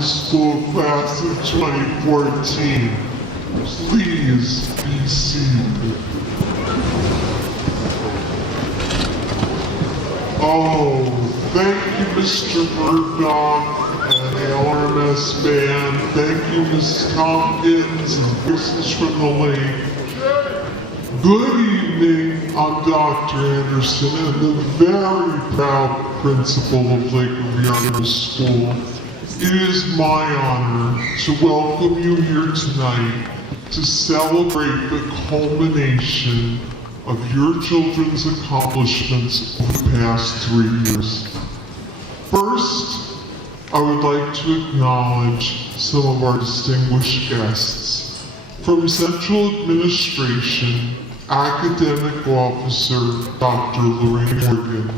School class of 2014. Please be seated. Oh, thank you, Mr. Murdoch and the LRMS band. Thank you, Ms. Tompkins and Voices from the Lake. Good evening, I'm Dr. Anderson and the very proud principal of Lake Riviera School. It is my honor to welcome you here tonight to celebrate the culmination of your children's accomplishments over the past 3 years. First, I would like to acknowledge some of our distinguished guests. From Central Administration, Academic Officer Dr. Lorraine Morgan.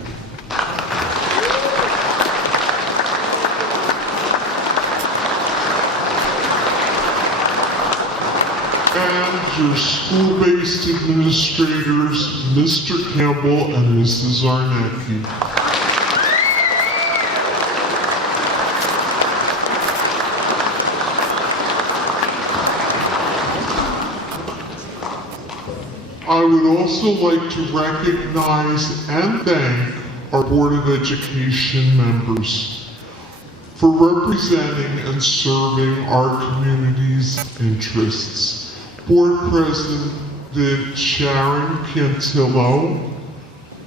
And your school-based administrators, Mr. Campbell and Mrs. Arnecki. I would also like to recognize and thank our Board of Education members for representing and serving our community's interests. Board President Sharon Cantillo,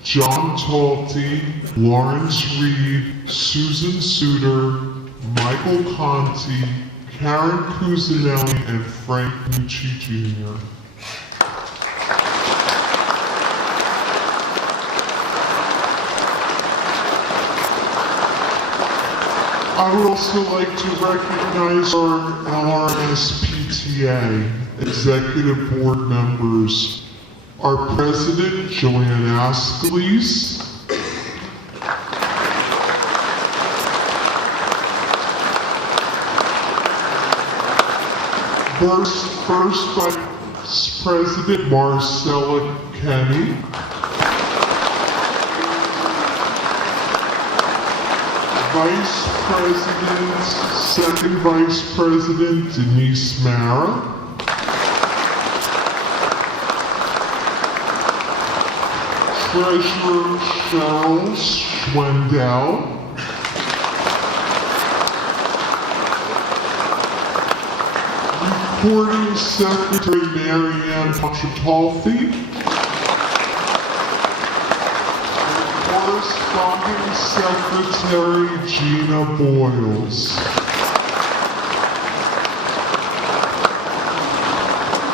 John Talty, Lawrence Reed, Susan Suter, Michael Conti, Karen Cusinelli, and Frank Nucci Jr. I would also like to recognize our LRMS PTA Executive Board members, our President, Joanne Askeles, First Vice President Marcella Kenny, Vice President, Second Vice President Denise Mara, Treasurer Cheryl Schwendel, Recording Secretary Marianne Pachatolfi, Corresponding Secretary Gina Boyles.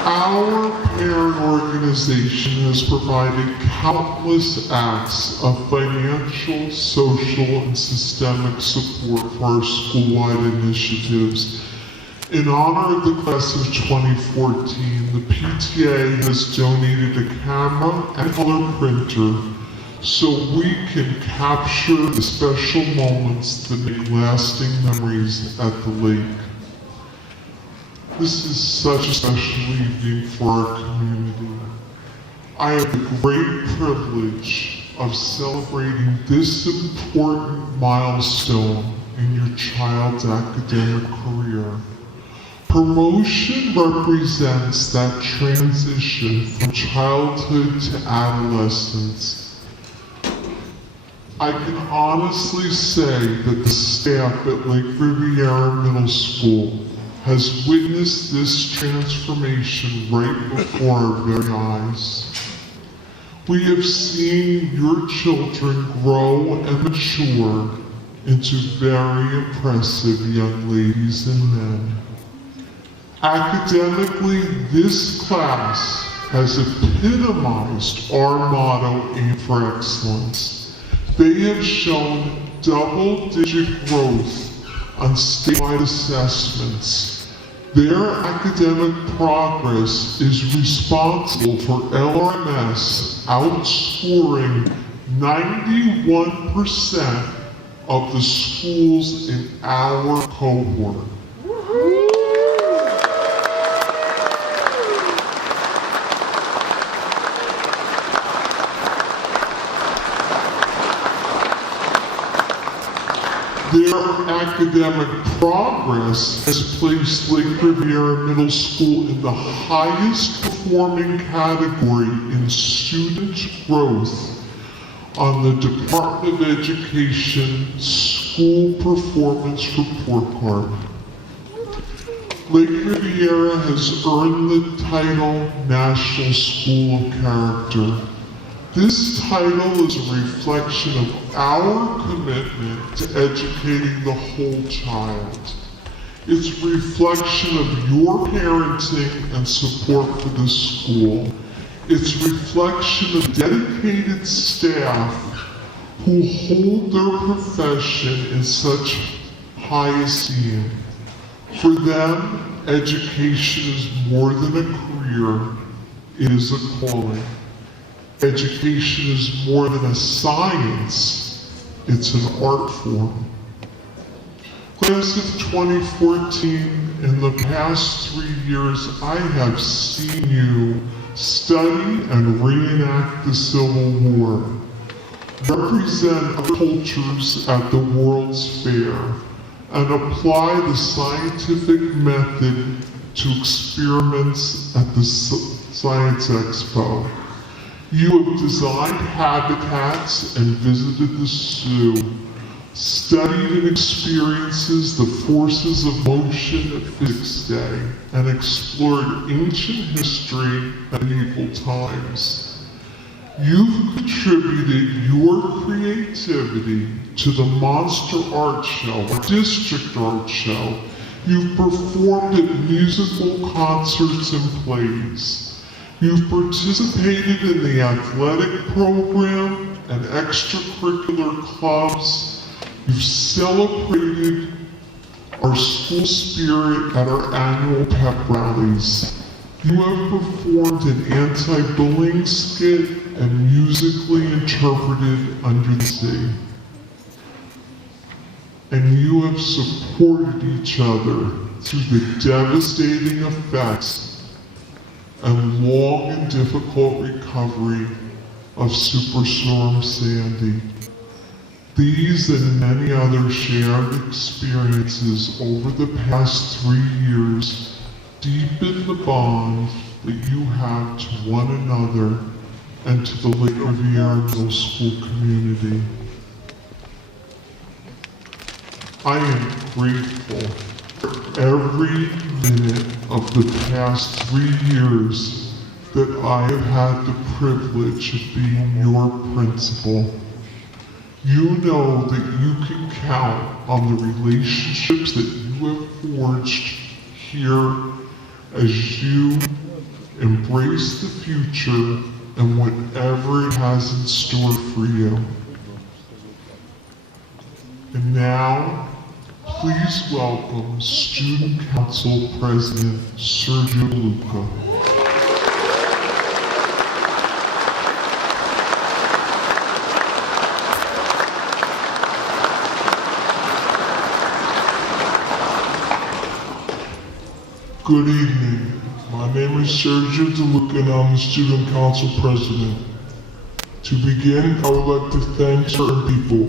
Our parent organization has provided countless acts of financial, social, and systemic support for our school-wide initiatives. In honor of the class of 2014, the PTA has donated a camera and color printer so we can capture the special moments that make lasting memories at the lake. This is such a special evening for our community. I have the great privilege of celebrating this important milestone in your child's academic career. Promotion represents that transition from childhood to adolescence. I can honestly say that the staff at Lake Riviera Middle School has witnessed this transformation right before our very eyes. We have seen your children grow and mature into very impressive young ladies and men. Academically, this class has epitomized our motto, Aim for Excellence. They have shown double-digit growth on statewide assessments. Their academic progress is responsible for LRMS outscoring 91% of the schools in our cohort. Their academic progress has placed Lake Riviera Middle School in the highest performing category in student growth on the Department of Education School Performance Report Card. Lake Riviera has earned the title National School of Character. This title is a reflection of our commitment to educating the whole child. It's a reflection of your parenting and support for the school. It's a reflection of dedicated staff who hold their profession in such high esteem. For them, education is more than a career, it is a calling. Education is more than a science, it's an art form. Class of 2014, in the past 3 years, I have seen you study and reenact the Civil War, represent cultures at the World's Fair, and apply the scientific method to experiments at the Science Expo. You have designed habitats and visited the zoo, studied and experiences the forces of motion at Physics Day, and explored ancient history and medieval times. You've contributed your creativity to the Monster Art Show, District Art Show. You've performed at musical concerts and plays. You've participated in the athletic program and extracurricular clubs. You've celebrated our school spirit at our annual pep rallies. You have performed an anti-bullying skit and musically interpreted Under the Sea. And you have supported each other through the devastating effects and long and difficult recovery of Superstorm Sandy. These and many other shared experiences over the past 3 years deepen the bond that you have to one another and to the Lake Riviera Middle School community. I am grateful for every minute of the past 3 years that I have had the privilege of being your principal. You know that you can count on the relationships that you have forged here as you embrace the future and whatever it has in store for you. And now, please welcome Student Council President Sergio Luca. Good evening. My name is Sergio DeLuca and I'm the Student Council President. To begin, I would like to thank certain people.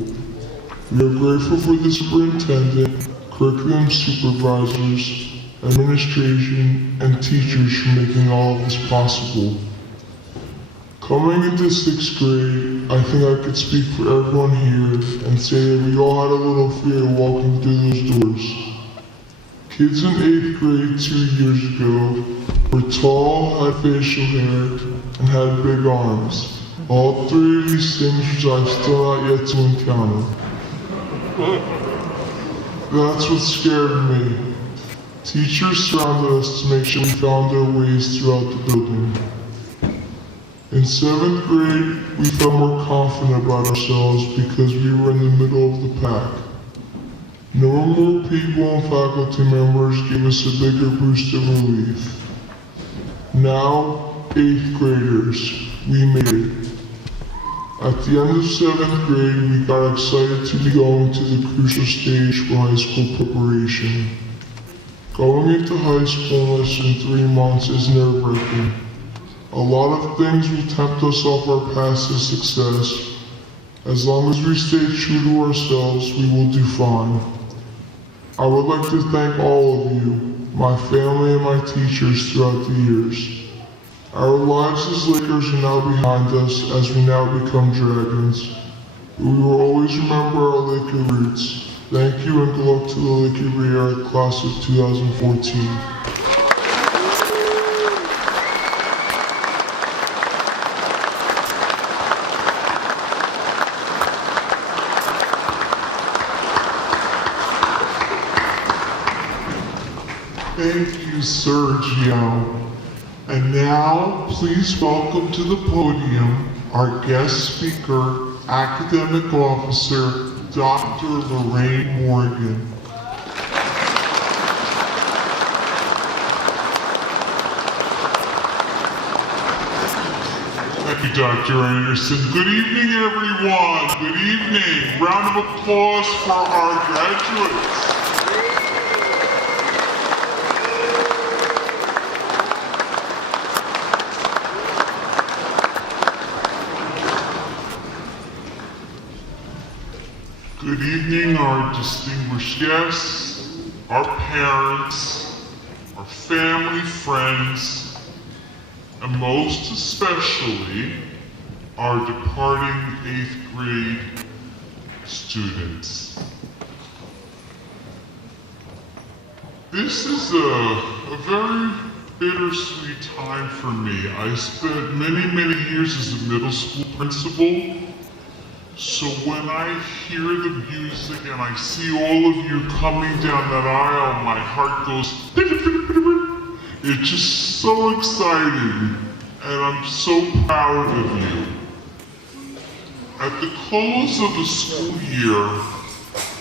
We are grateful for the superintendent, curriculum supervisors, administration, and teachers for making all of this possible. Coming into 6th grade, I think I could speak for everyone here and say that we all had a little fear walking through those doors. Kids in 8th grade 2 years ago were tall, had facial hair, and had big arms. All three of these things which I've still not yet to encounter. That's what scared me. Teachers surrounded us to make sure we found our ways throughout the building. In 7th grade, we felt more confident about ourselves because we were in the middle of the pack. Knowing more people and faculty members gave us a bigger boost of relief. Now, 8th graders, we made it. At the end of 7th grade, we got excited to be going to the crucial stage for high school preparation. Going into high school in less than 3 months is nerve-wracking. A lot of things will tempt us off our path to success. As long as we stay true to ourselves, we will do fine. I would like to thank all of you, my family and my teachers throughout the years. Our lives as Lakers are now behind us as we now become Dragons. We will always remember our Laker roots. Thank you and good luck to the Laker era class of 2014. Thank you, Sergio. And now, please welcome to the podium our guest speaker, Academic Officer, Dr. Lorraine Morgan. Thank you, Dr. Anderson. Good evening, everyone. Good evening. Round of applause for our graduates. Good evening, our distinguished guests, our parents, our family, friends, and most especially, our departing 8th grade students. This is a very bittersweet time for me. I spent many years as a middle school principal. So when I hear the music and I see all of you coming down that aisle, my heart goes, it's just so exciting, and I'm so proud of you. At the close of the school year,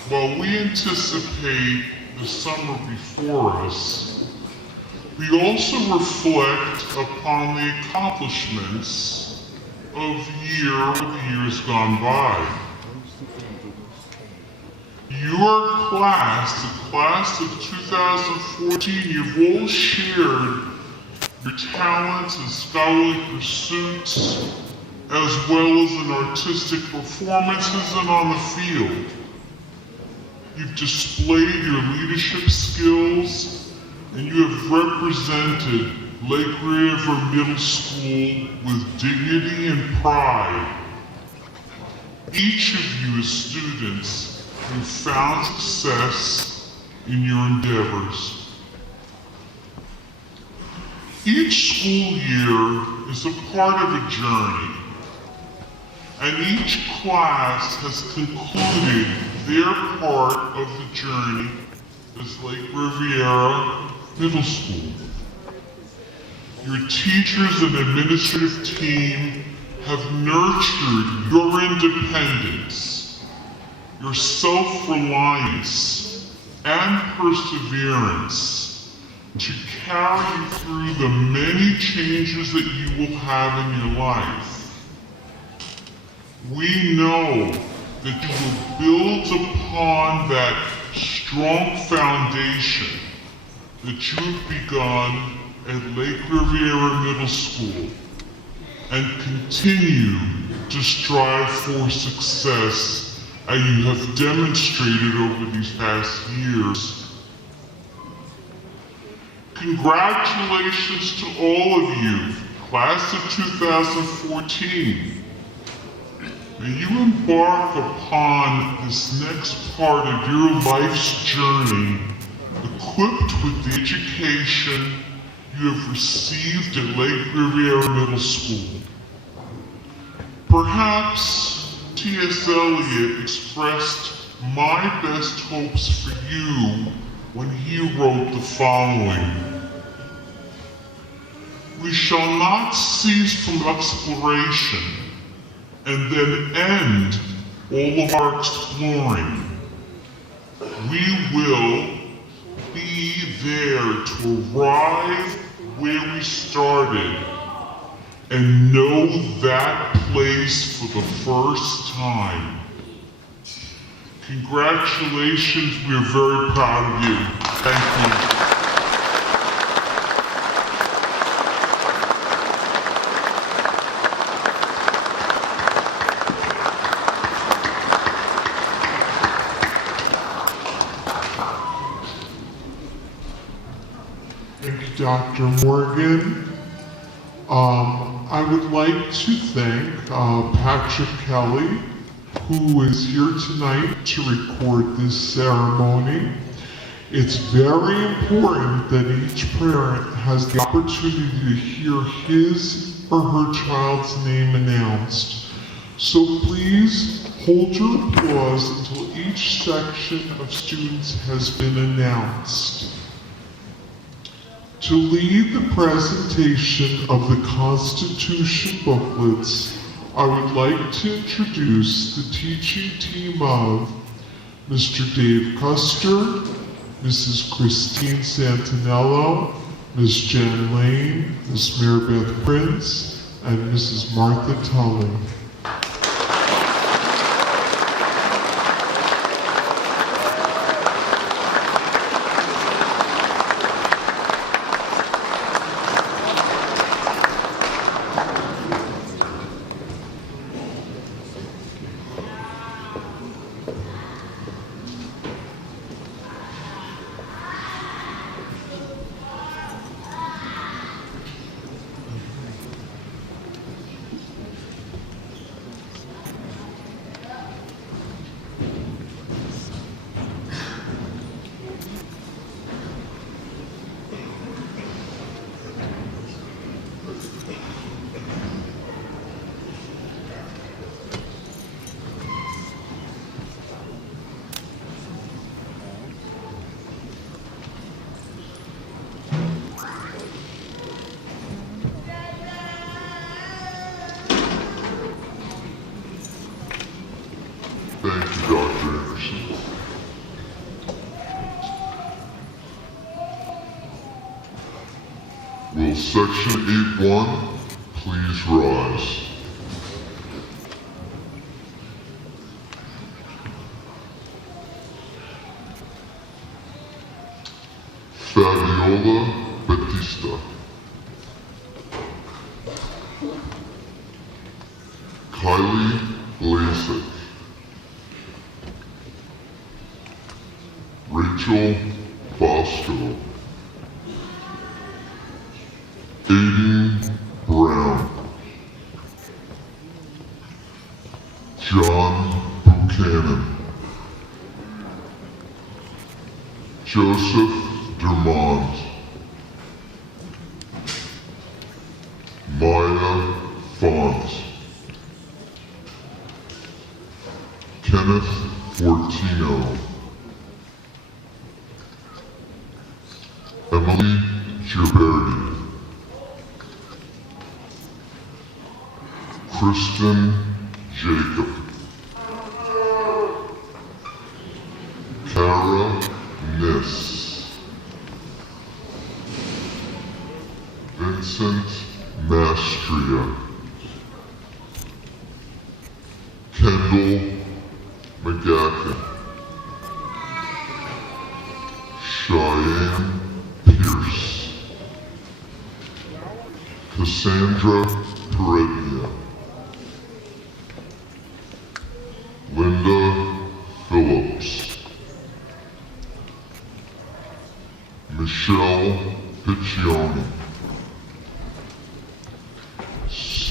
while we anticipate the summer before us, we also reflect upon the accomplishments of years gone by. Your class, the class of 2014, you've all shared your talents and scholarly pursuits, as well as in artistic performances and on the field. You've displayed your leadership skills, and you have represented Lake River Middle School with dignity and pride. Each of you as students have found success in your endeavors. Each school year is a part of a journey, and each class has concluded their part of the journey as Lake Riviera Middle School. Your teachers and administrative team have nurtured your independence, your self-reliance, and perseverance to carry you through the many changes that you will have in your life. We know that you will build upon that strong foundation that you have begun at Lake Riviera Middle School and continue to strive for success as you have demonstrated over these past years. Congratulations to all of you Class of 2014, may you embark upon this next part of your life's journey equipped with the education you have received at Lake Riviera Middle School. Perhaps T.S. Eliot expressed my best hopes for you when he wrote the following: "We shall not cease from exploration and then end all of our exploring. We will be there to arrive where we started and know that place for the first time." Congratulations, we're very proud of you. Thank you. Thank you, Dr. Morgan. I would like to thank Patrick Kelly, who is here tonight to record this ceremony. It's very important that each parent has the opportunity to hear his or her child's name announced. So please hold your applause until each section of students has been announced. To lead the presentation of the Constitution booklets, I would like to introduce the teaching team of Mr. Dave Custer, Mrs. Christine Santinello, Ms. Jen Lane, Ms. Marybeth Prince, and Mrs. Martha Tully. Thank you, Dr. Anderson. Will Section 8-1 please rise? Fabiola Batista. Kylie Blasek. Rachel Bosco. Aiden Brown. John Buchanan. Joseph Dermond. Maya Font. Kenneth Fortino. Emily Gilberti. Kristen Jacob. Kara Niss. Vincent Mastria. Kendall McGacken. Cheyenne Pierce. Cassandra Peredia. Linda Phillips. Michelle Piccioni.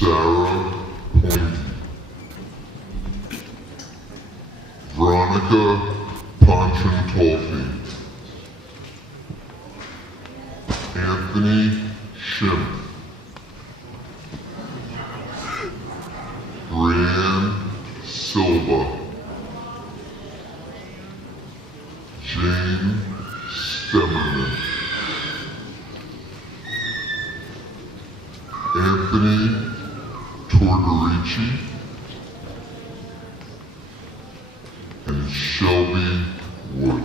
Sarah Pointy, Veronica Ponchantolfi, Anthony Schimpf, Brianne Silva, Jane Stemmerman, Anthony Tortorici, and Shelby Wood.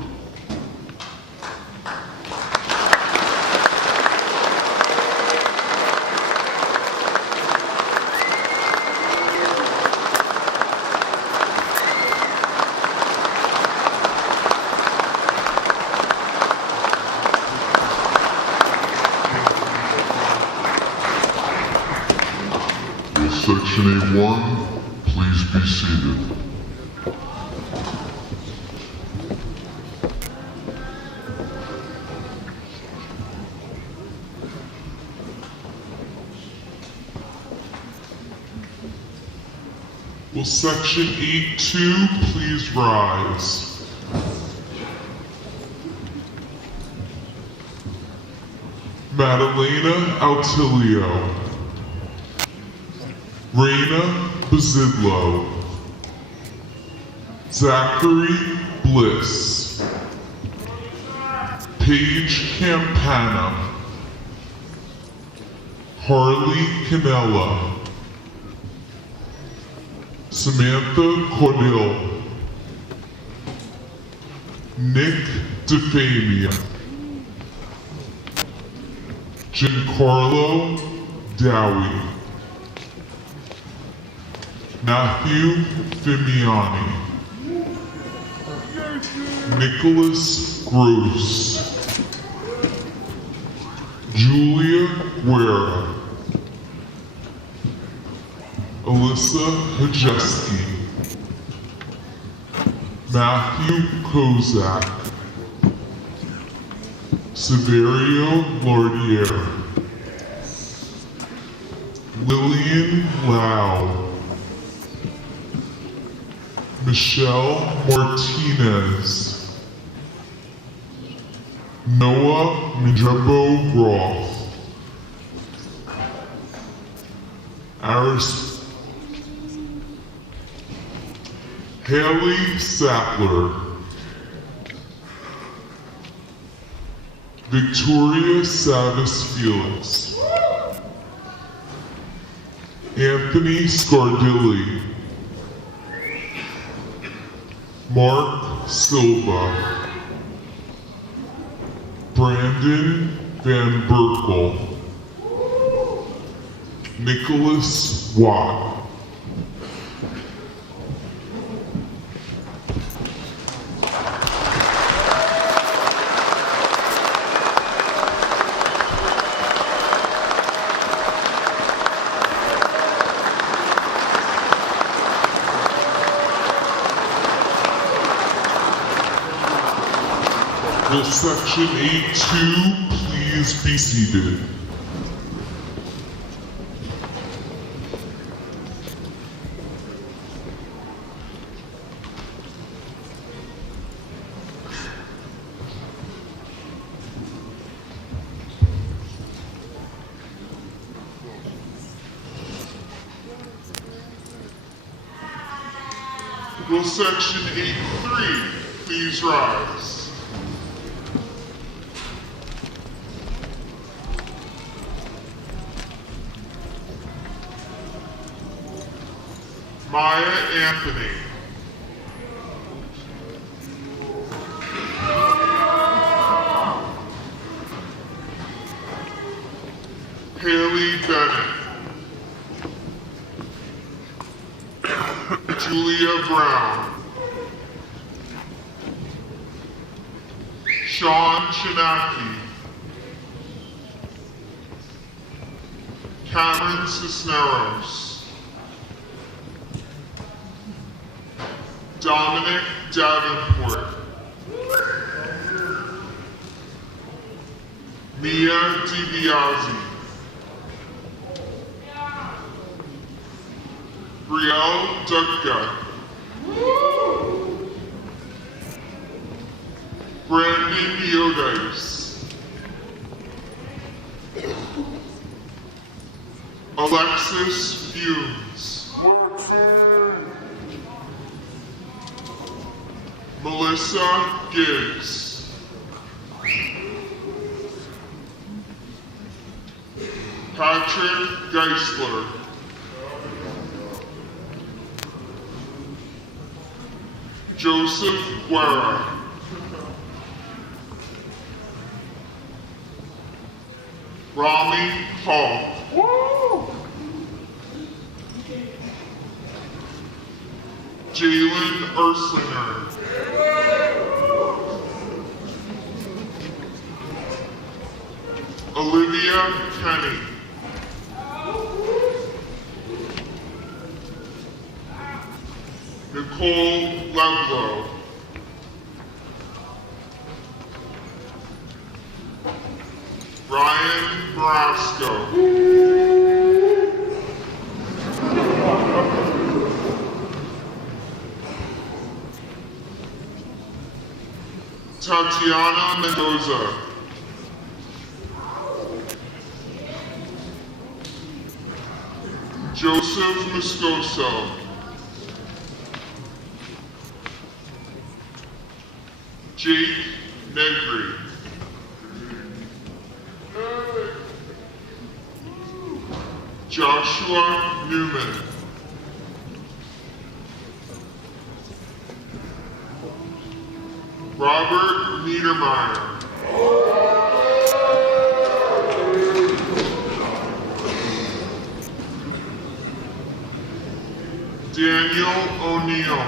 Will Section A1 please be seated? Will Section 8-2 please rise? Madalena Altilio, Raina Bazidlo, Zachary Bliss, Paige Campana, Harley Canella, Samantha Cordill, Nick DeFamia, Giancarlo Dowie, Matthew Fimiani, Nicholas Gross, Julia Guerra, Alyssa Hajeski, Matthew Kozak, Severio Lardier, Lillian Lau, Michelle Martinez, Noah Mjumbo Roth, Haley Sattler, Victoria Savis Felix, Anthony Scardilli, Mark Silva, Brandon Van Berkel, Nicholas Watt. Will Section 8-2 please be seated? Will Section 8-3 please rise? Maya Anthony, Haley Bennett, Julia Brown, Sean Shinaki, Cameron Cisneros, Dominic Davenport, Mia DiBiase, Brielle Dutka, Brandon Yodice, Alexis Funes, Melissa Gibbs, Patrick Geisler, Joseph Guerra, Rami Hall, Jalen Erslinger, Olivia Kenny, Nicole Leblow, Ryan Marasco, Tatiana Mendoza, Joseph Moscoso, Jake Negri, Joshua Newman, Robert Niedermeyer, Daniel O'Neill,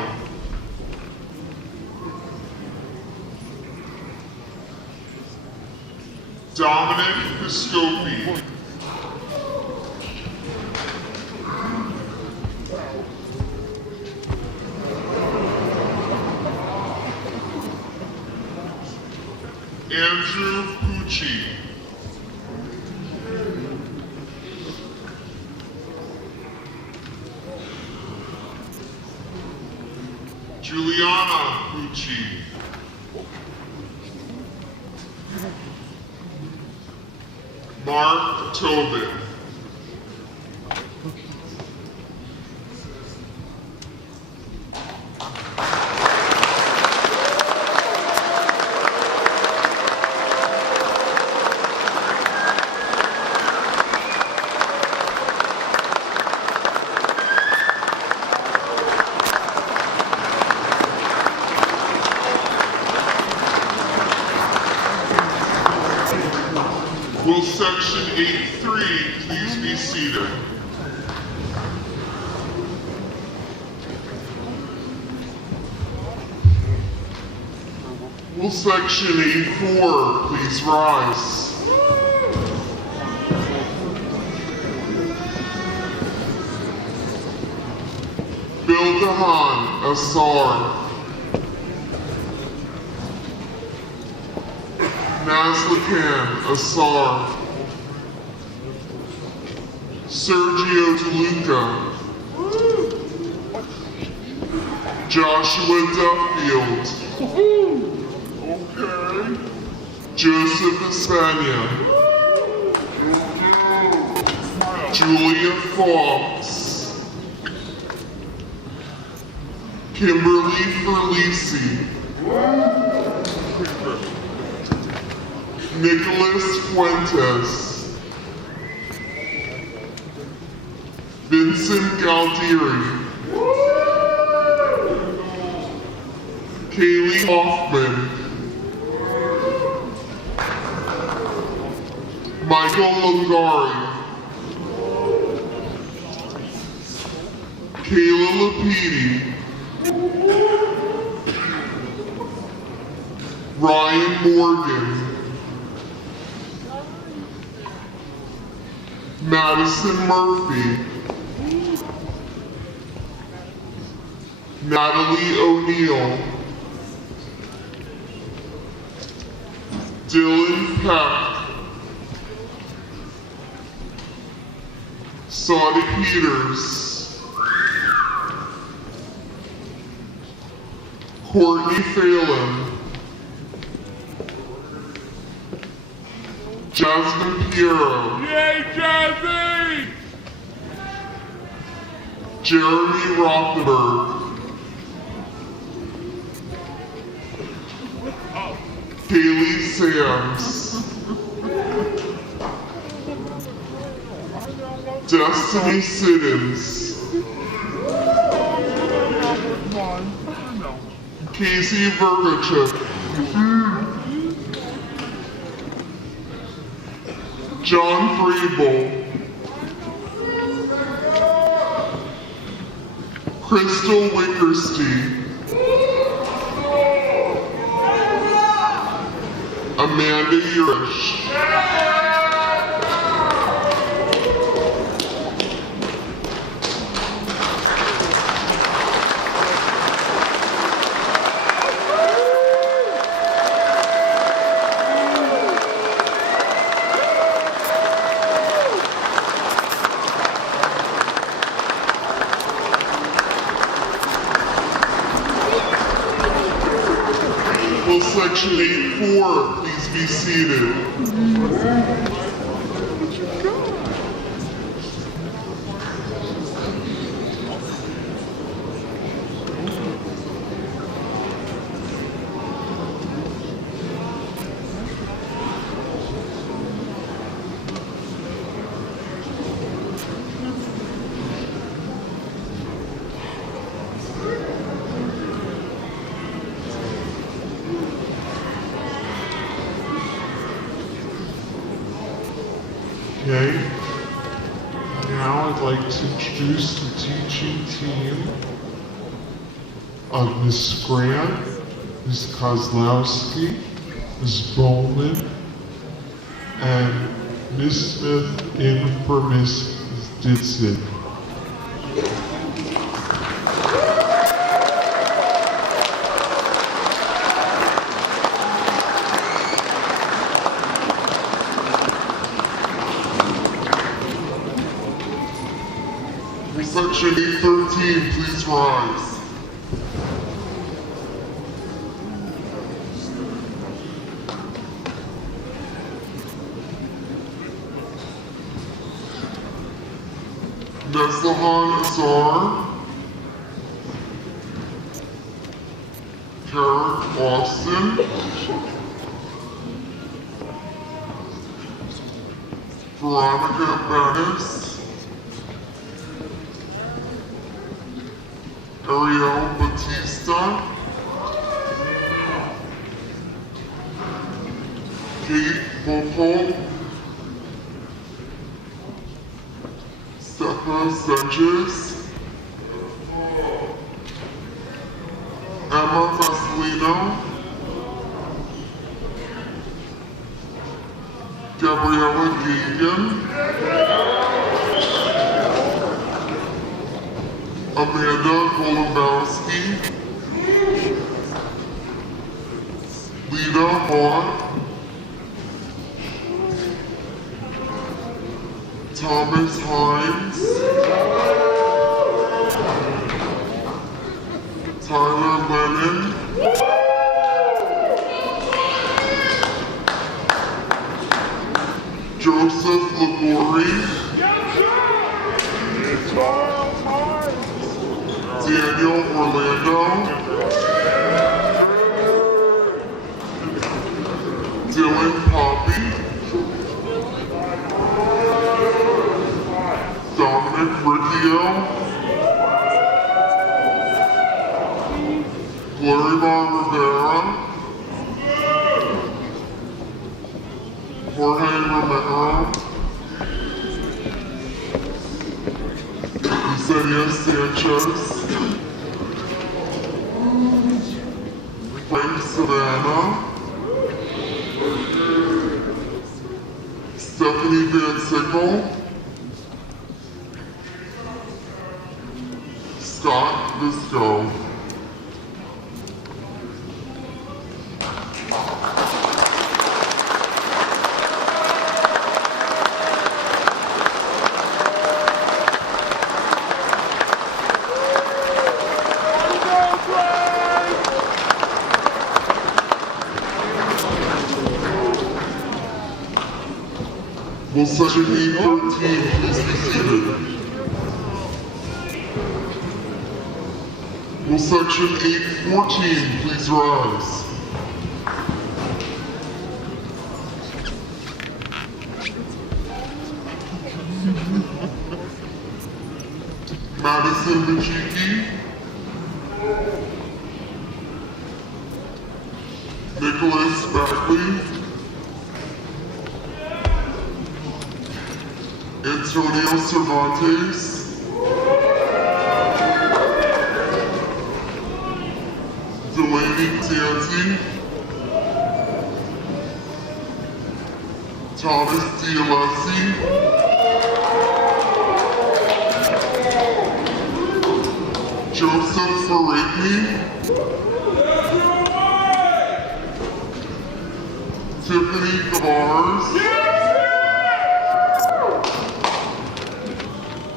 Dominic Piscopi, Andrew Pucci, Juliana Pucci, Mark Tobin, Will Section 8-3 please be seated? Will Section 8-4 please rise? Bill Dahan, Asar. Nazlakan, Asar. Sergio DeLuca. Joshua Duffield. Okay. Joseph Espana. Julia Fox. Kimberly Ferlisi. Nicholas Fuentes, Vincent Galdieri, Kaylee Hoffman, Michael Lungari, Kayla Lapidi, Ryan Morgan, Madison Murphy, Natalie O'Neill, Dylan Peck, Saudi Peters, Courtney Phelan, Jasmine Piero, Yay, Jazzy! Jeremy Rothenberg, Haley Sams, Destiny Siddons, Casey Vergachuk, John Friebel, Crystal Wickersty, Amanda Urish, Will section 8-4 please be seated? Okay, now I'd like to introduce the teaching team of Ms. Grant, Ms. Kozlowski, Ms. Bowman, and Ms. Smith in for Ms. Ditson. Section 813, please rise. Neslahan Azar, Karen Austin, Veronica Bettis, Ariel Batista, Kate Volpol, Stefan Sanchez, Emma Vasilino, Gabriella Gagan, Amanda Golubowski, Lita Hahn, Thomas Hines, Tyler Lennon, Joseph Labori, Daniel Orlando, Dylan Poppy, Dominic Riccio, Glorimar Rivera, Jorge Romero, Yesenia Sanchez, Frank Savannah, Stephanie Van Sickle, Scott Visco. Will section 813 please be seated? Will section 814 please rise? Madison Michiki, Nicholas Backley, Antonio Cervantes, Delaney Tanti, Thomas D'Alessi, Joseph Faragni, Tiffany Gavars,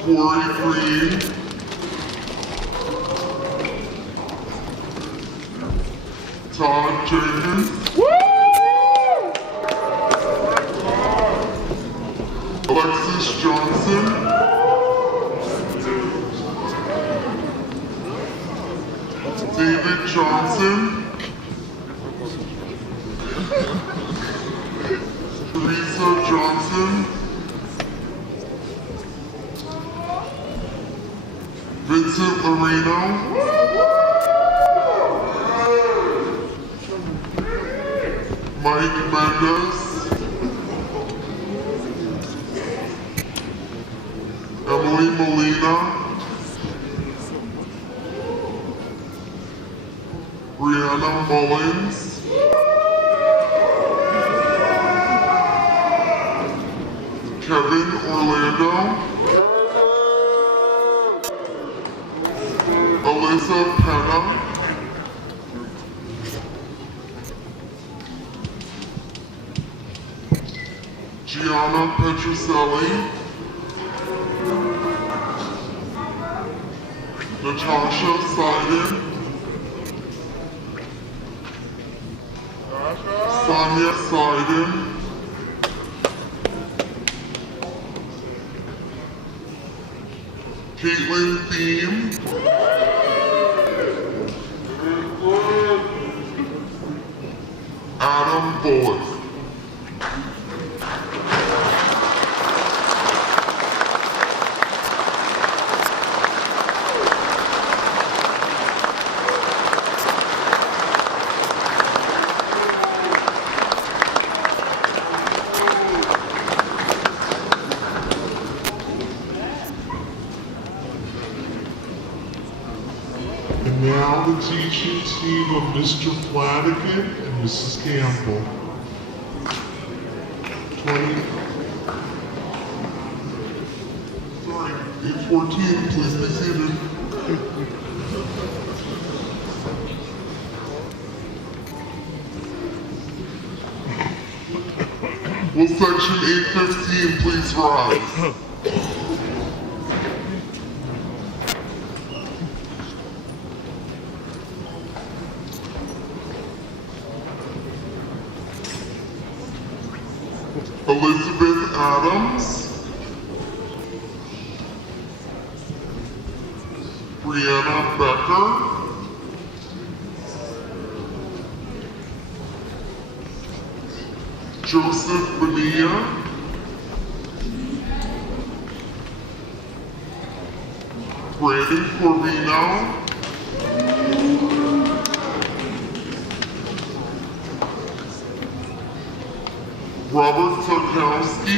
Corey Green, Todd Jenkins, Alexis Johnson, David Johnson, Teresa Johnson, Vincent Loreno, Mike Mendez, Emily Molina, Brianna Mullins, Kevin Orlando, Alyssa Penna, Gianna Petroselli, Natasha Seiden, Sonia Seiden, Caitlin Thiem, Adam Bullock. And now the teaching team of Mr. Flanagan and Mrs. Campbell. 814, please be seated. Will section 815 please rise? Elizabeth Adams, Brianna Becker, Joseph Bonilla, Brandon Corvino, Robert Tukowski,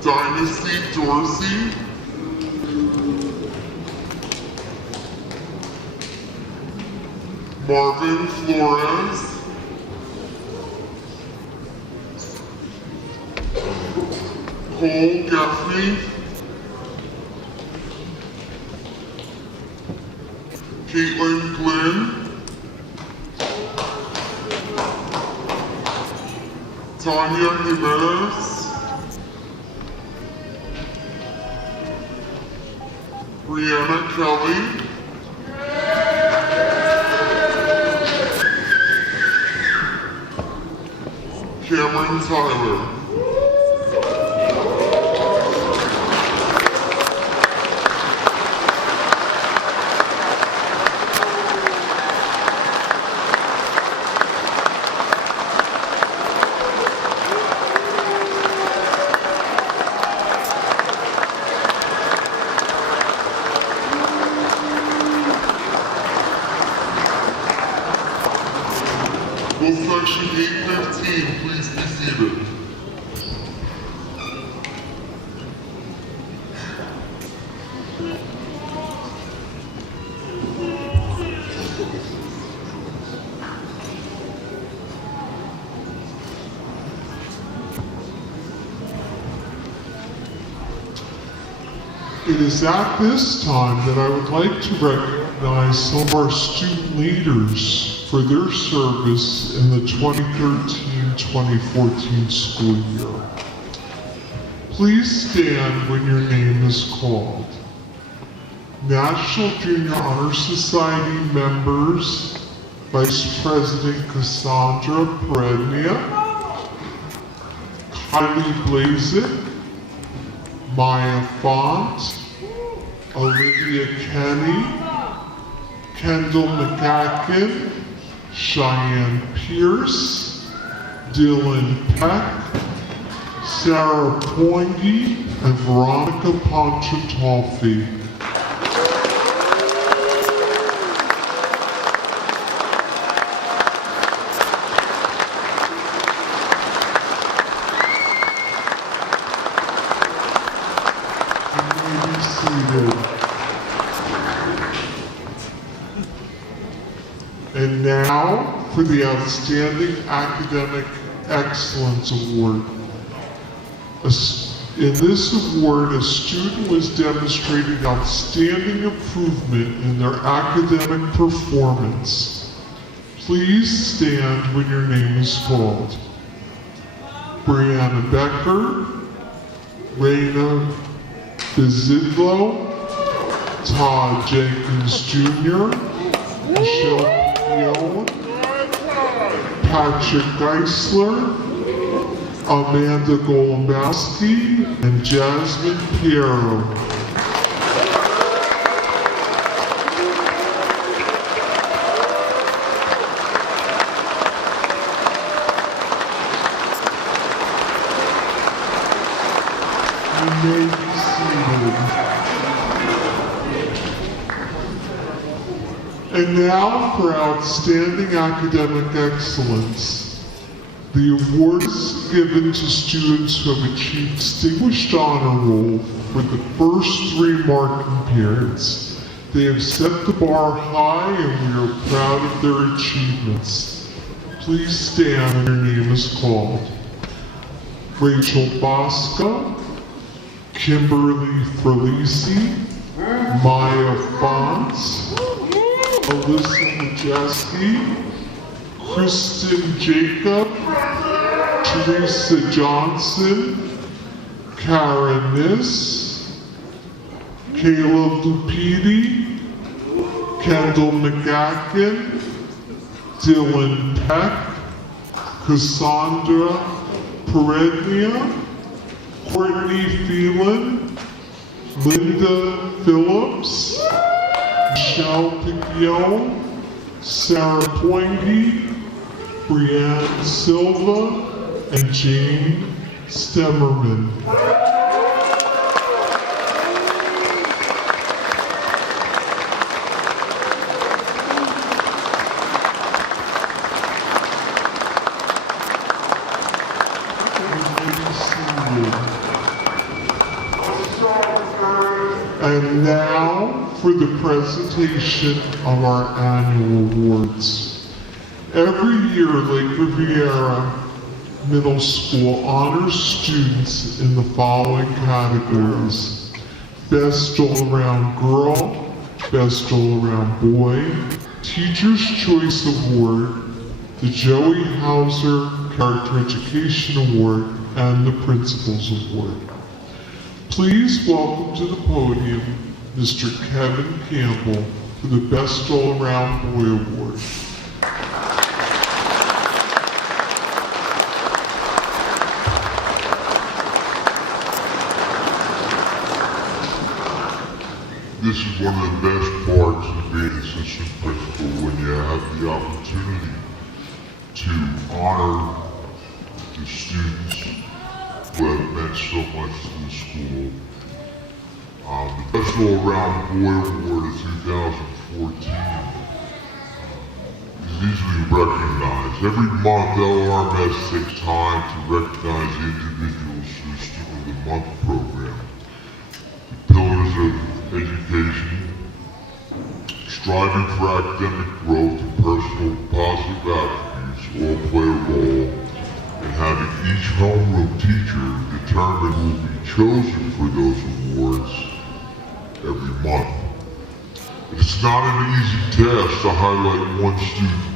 Dynasty Dorsey, Marvin Flores, Cole Gaffney, Caitlin Glynn, Tanya Jimenez, Brianna Kelly, Cameron Tyler. Will section 815 please be seated? It is at this time that I would like to recognize some of our student leaders for their service in the 2013-2014 school year. Please stand when your name is called. National Junior Honor Society members, Vice President Cassandra Perednia, Kylie Blazik, Maya Font, Olivia Kenny, Kendall McCacken, Cheyenne Pierce, Dylan Peck, Sarah Poingy, and Veronica Pontchartrain. And now for the Outstanding Academic Excellence Award. In this award, a student was demonstrating outstanding improvement in their academic performance. Please stand when your name is called. Brianna Becker, Raina Bizidlo, Todd Jenkins Jr., Michelle Pion, Patrick Geisler, Amanda Golomowski, and Jasmine Piero. You may be seated. And now for Outstanding Academic Excellence. The award is given to students who have achieved distinguished honor roll for the first 3 marking periods. They have set the bar high and we are proud of their achievements. Please stand when your name is called. Rachel Bosco, Kimberly Felici, Maya Fonts, Alyssa Majeski, Kristen Jacob, Teresa Johnson, Karen Niss, Caleb Lupidi, Kendall McGacken, Dylan Peck, Cassandra Perednia, Courtney Phelan, Linda Phillips, Michelle Picquion, Sarah Poingy, Brianne Silva, and Jane Stemmerman. And now for the presentation of our annual awards. Every year, Lake Riviera Middle School honors students in the following categories: Best All-Around Girl, Best All-Around Boy, Teacher's Choice Award, the Joey Hauser Character Education Award, and the Principal's Award. Please welcome to the podium Mr. Kevin Campbell for the Best All-Around Boy Award. this is one of the best parts of being assistant principal, when you have the opportunity to honor the students who have meant so much to the school. The Best All-Around Boy Award of 2014 is easily recognized. Every month, LRMS takes time to recognize the individuals through the Student of the Month program. The pillars of education, striving for academic growth, and personal positive attributes all play a role in having each homeroom teacher determine who will be chosen for those awards every month. It's not an easy task to highlight one student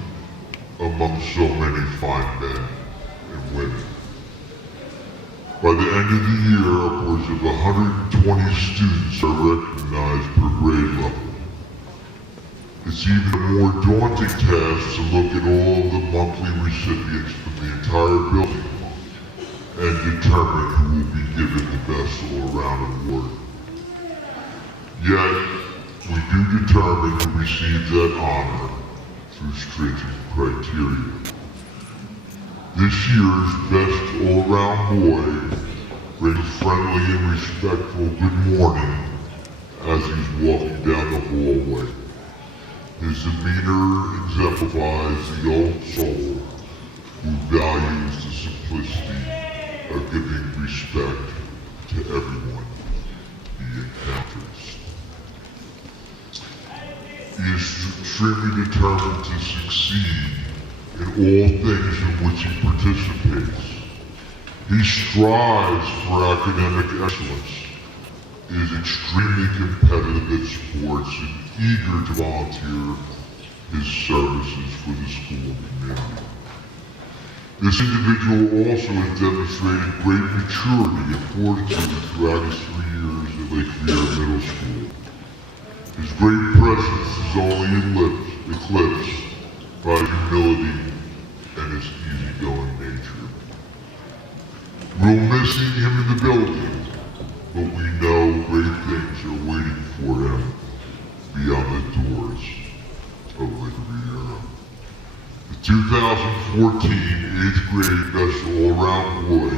among so many fine men and women. By the end of the year, upwards of 120 students are recognized per grade level. It's even a more daunting task to look at all of the monthly recipients from the entire building and determine who will be given the Best All-Around Award. Yet, we do determine who receives that honor through stringent criteria. This year's Best All-Around Boy brings friendly and respectful good morning as he's walking down the hallway. His demeanor exemplifies the old soul who values the simplicity of giving respect to everyone he encounters. He is extremely determined to succeed in all things in which he participates. He strives for academic excellence, is extremely competitive at sports, and eager to volunteer his services for the school community. This individual also has demonstrated great maturity and fortitude throughout his 3 years at Lake Riviera Middle School. His great presence is only eclipsed by humility and his easygoing nature. We'll miss him in the building, but we know great things are waiting for him beyond the doors of Lake Riviera. The 2014 8th grade Best All-Around Boy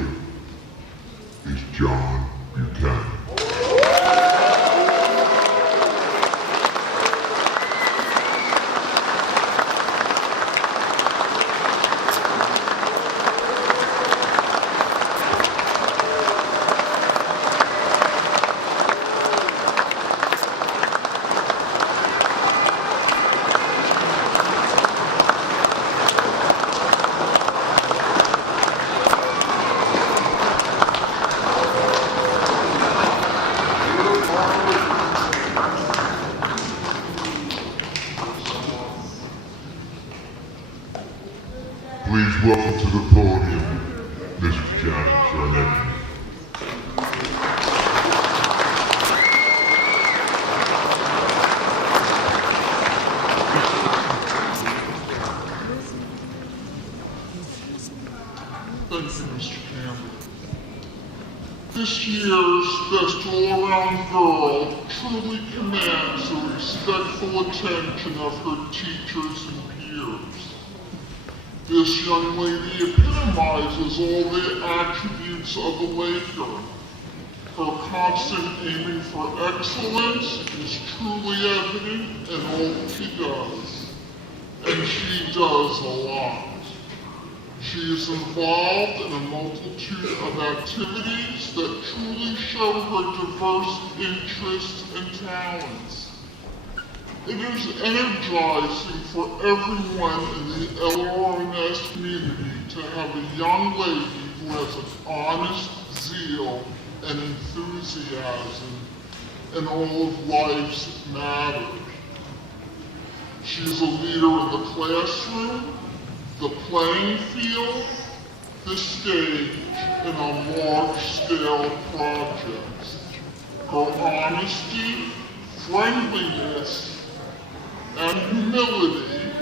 is John Buchanan. Please welcome to the podium, Mrs. Janet Zarnecki. Thank you, Mr. Campbell. This year's Best All-Around Girl truly commands the respectful attention of her teachers and peers. This young lady epitomizes all the attributes of a Laker. Her constant aiming for excellence is truly evident in all she does. And she does a lot. She is involved in a multitude of activities that truly show her diverse interests and talents. It is energizing for everyone in the LRMS community to have a young lady who has an honest zeal and enthusiasm in all of life's matters. She is a leader in the classroom, the playing field, the stage, and on large-scale projects. Her honesty, friendliness, and humility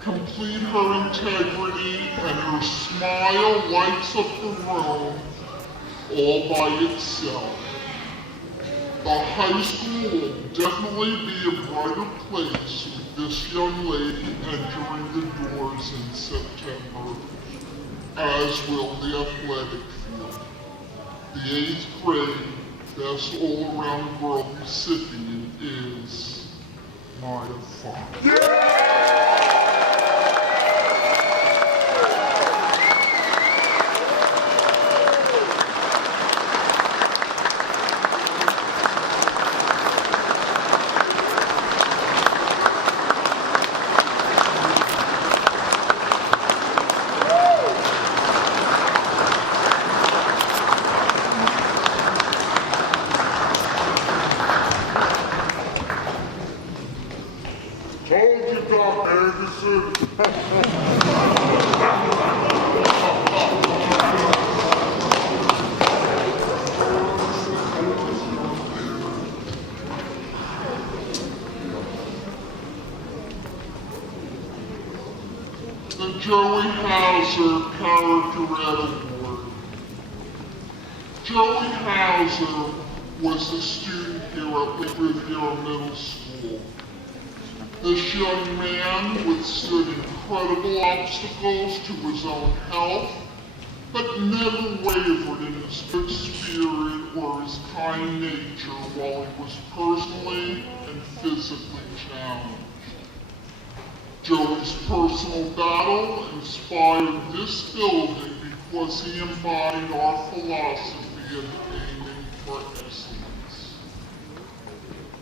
complete her integrity, and her smile lights up the room all by itself. The high school will definitely be a brighter place with this young lady entering the doors in September, as will the athletic field. The 8th grade best all-around girl recipient is Maya Fox. Told you, Doc Anderson. The Joey Hauser Character Award. Joey Hauser was a student here at Riviera Middle School. This young man withstood incredible obstacles to his own health, but never wavered in his good spirit or his kind nature while he was personally and physically challenged. Joey's personal battle inspired this building because he embodied our philosophy of aiming for excellence.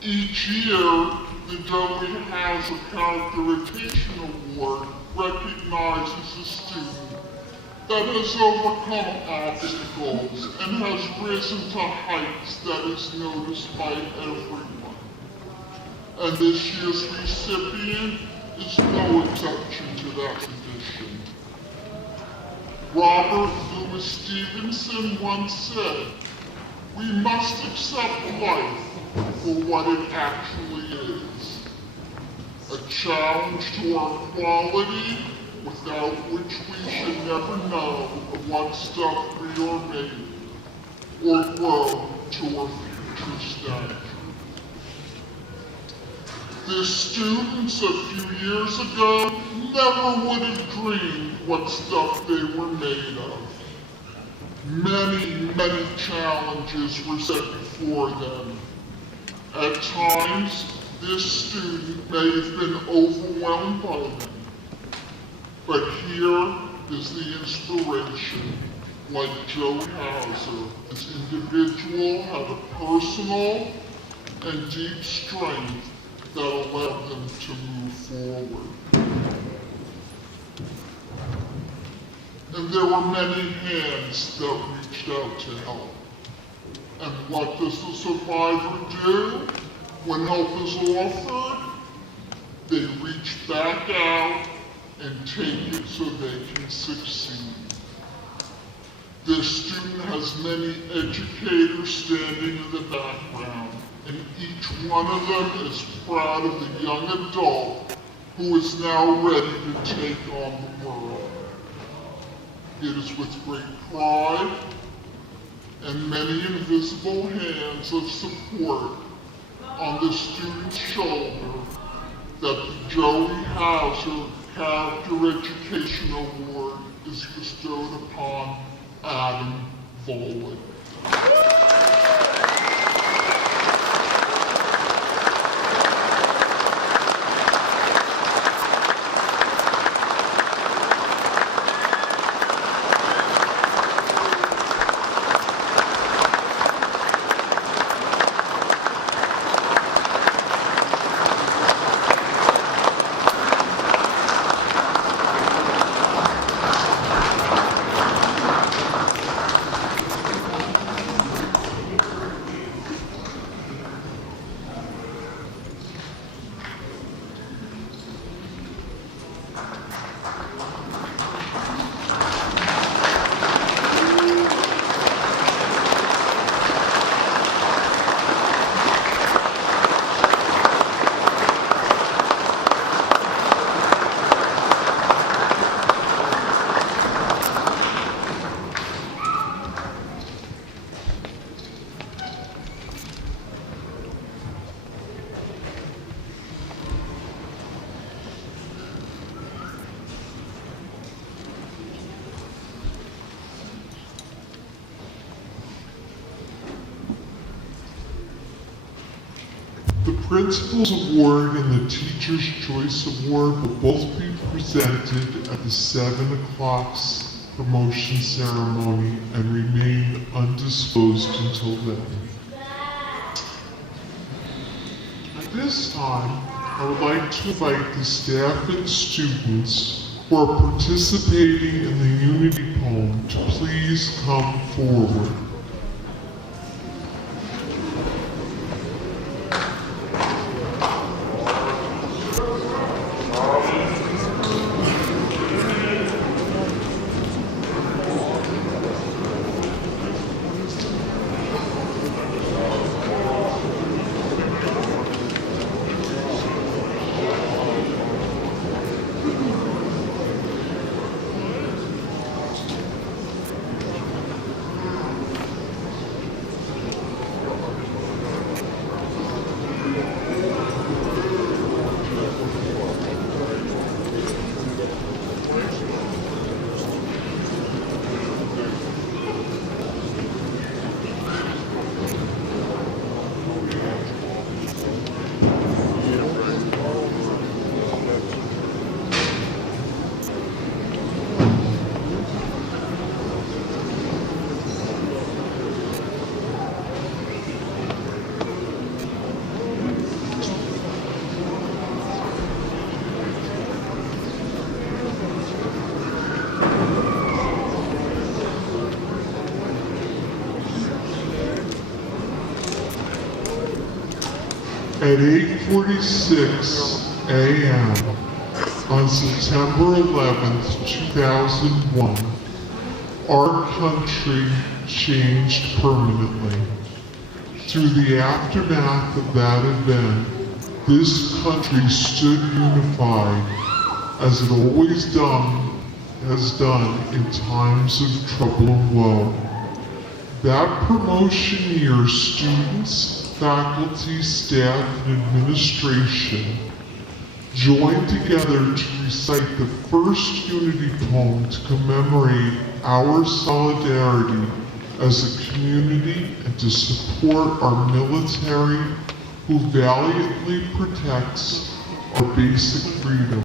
Each year, the Joey Hauser Characterization Award recognizes a student that has overcome obstacles and has risen to heights that is noticed by everyone. And this year's recipient is no exception to that tradition. Robert Louis Stevenson once said, "We must accept life for what it actually is. A challenge to our quality without which we should never know of what stuff we are made or grow to our future stature." The students a few years ago never would have dreamed what stuff they were made of. Many challenges were set before them. At times, this student may have been overwhelmed by them. But here is the inspiration. Like Joey Hauser, this individual had a personal and deep strength that allowed them to move forward. And there were many hands that reached out to help. And what does the survivor do when help is offered? They reach back out and take it so they can succeed. This student has many educators standing in the background, and each one of them is proud of the young adult who is now ready to take on the world. It is with great pride and many invisible hands of support on the student's shoulder that the Joey Hauser Character Education Award is bestowed upon Adam Volin. Principal's Award and the Teacher's Choice Award will both be presented at the 7 o'clock promotion ceremony and remain undisclosed until then. At this time, I would like to invite the staff and students who are participating in the Unity Poem to please come forward. At 8:46 a.m. on September 11th, 2001, our country changed permanently. Through the aftermath of that event, this country stood unified as it always has done in times of trouble and woe. That promotion year, students, faculty, staff, and administration joined together to recite the first Unity Poem to commemorate our solidarity as a community and to support our military who valiantly protects our basic freedom.